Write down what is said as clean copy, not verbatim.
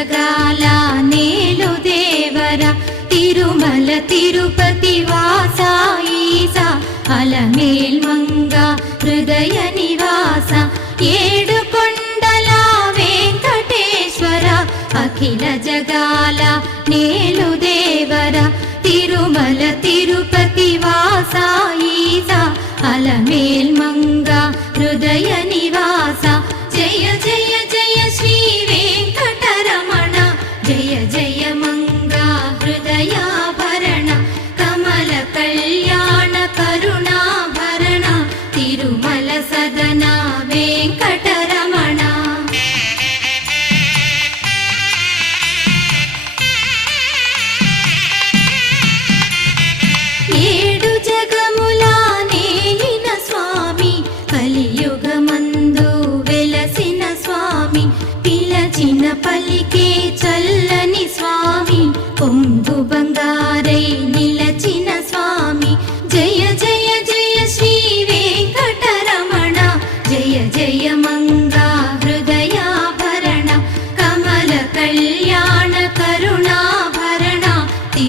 జగాల నేలు దేవర తిరుమల తిరుపతి వాస ఈసా అలమేల్ మంగ హృదయ నివాస ఏడు కొండల వెంకటేశ్వర అఖిల జగాల నేలు దేవర తిరుమల తిరుపతి వాస ఈసా అలమేల్ మంగ హృదయ నివాస జయ జయ జయ శ్రీ వెంకటరమణ జయ జయ మంగ హృదయాభరణ కమల కళ్యాణ కరుణాభరణ తిరుమల సదనా